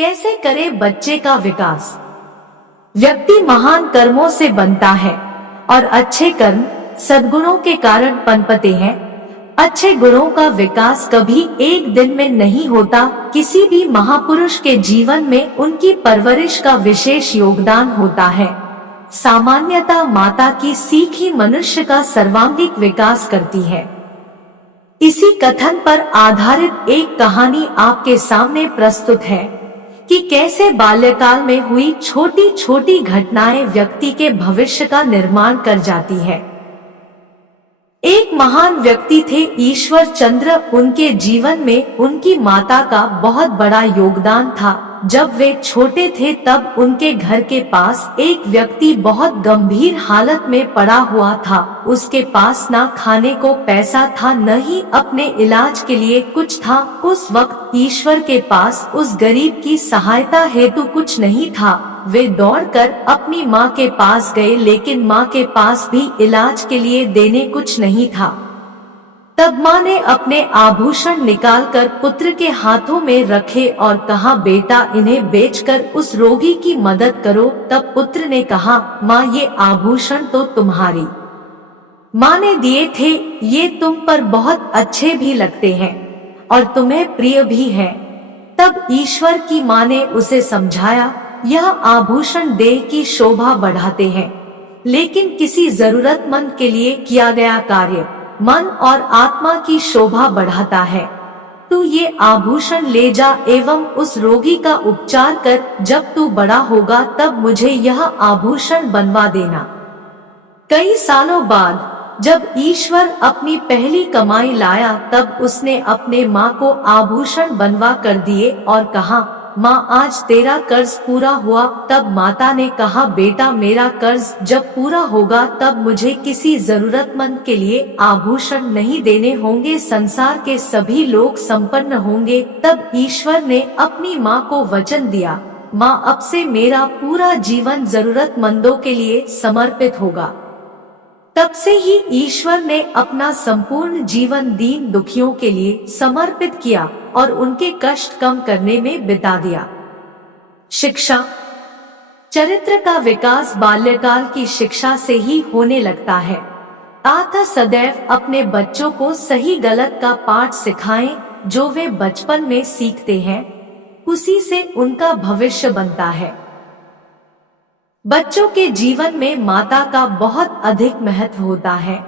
कैसे करे बच्चे का विकास। व्यक्ति महान कर्मों से बनता है और अच्छे कर्म सद्गुणों के कारण पनपते हैं। अच्छे गुणों का विकास कभी एक दिन में नहीं होता। किसी भी महापुरुष के जीवन में उनकी परवरिश का विशेष योगदान होता है। सामान्यतः माता की सीख ही मनुष्य का सर्वांगीण विकास करती है। इसी कथन पर आधारित एक कहानी आपके सामने प्रस्तुत है कि कैसे बाल्यकाल में हुई छोटी छोटी घटनाएं व्यक्ति के भविष्य का निर्माण कर जाती है। एक महान व्यक्ति थे ईश्वर चंद्र। उनके जीवन में उनकी माता का बहुत बड़ा योगदान था। जब वे छोटे थे तब उनके घर के पास एक व्यक्ति बहुत गंभीर हालत में पड़ा हुआ था। उसके पास ना खाने को पैसा था, न ही अपने इलाज के लिए कुछ था। उस वक्त ईश्वर के पास उस गरीब की सहायता हेतु कुछ नहीं था। वे दौड़कर अपनी माँ के पास गए, लेकिन माँ के पास भी इलाज के लिए देने कुछ नहीं था। तब माँ ने अपने आभूषण निकालकर पुत्र के हाथों में रखे और कहा, बेटा इन्हें बेचकर उस रोगी की मदद करो। तब पुत्र ने कहा, माँ ये आभूषण तो तुम्हारी माँ ने दिए थे, ये तुम पर बहुत अच्छे भी लगते हैं और तुम्हें प्रिय भी हैं। तब ईश्वर की माँ ने उसे समझाया, यह आभूषण देह की शोभा बढ़ाते हैं, लेकिन किसी जरूरतमंद के लिए किया गया कार्य मन और आत्मा की शोभा बढ़ाता है। तू ये आभूषण ले जा एवं उस रोगी का उपचार कर। जब तू बड़ा होगा तब मुझे यह आभूषण बनवा देना। कई सालों बाद जब ईश्वर अपनी पहली कमाई लाया तब उसने अपने माँ को आभूषण बनवा कर दिए और कहा, माँ आज तेरा कर्ज पूरा हुआ। तब माता ने कहा, बेटा मेरा कर्ज जब पूरा होगा तब मुझे किसी जरूरतमंद के लिए आभूषण नहीं देने होंगे, संसार के सभी लोग संपन्न होंगे। तब ईश्वर ने अपनी माँ को वचन दिया, माँ अब से मेरा पूरा जीवन जरूरतमंदों के लिए समर्पित होगा। तब से ही ईश्वर ने अपना संपूर्ण जीवन दीन दुखियों के लिए समर्पित किया और उनके कष्ट कम करने में बिता दिया। शिक्षा। चरित्र का विकास बाल्यकाल की शिक्षा से ही होने लगता है। अतः सदैव अपने बच्चों को सही गलत का पाठ सिखाएं। जो वे बचपन में सीखते हैं उसी से उनका भविष्य बनता है। बच्चों के जीवन में माता का बहुत अधिक महत्व होता है।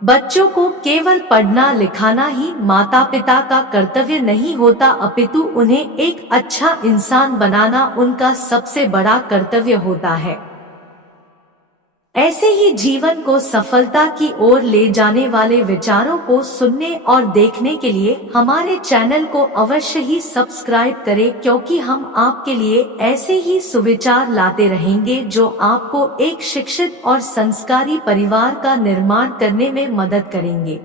बच्चों को केवल पढ़ना लिखाना ही माता पिता का कर्तव्य नहीं होता, अपितु उन्हें एक अच्छा इंसान बनाना उनका सबसे बड़ा कर्तव्य होता है। ऐसे ही जीवन को सफलता की ओर ले जाने वाले विचारों को सुनने और देखने के लिए हमारे चैनल को अवश्य ही सब्सक्राइब करें, क्योंकि हम आपके लिए ऐसे ही सुविचार लाते रहेंगे जो आपको एक शिक्षित और संस्कारी परिवार का निर्माण करने में मदद करेंगे।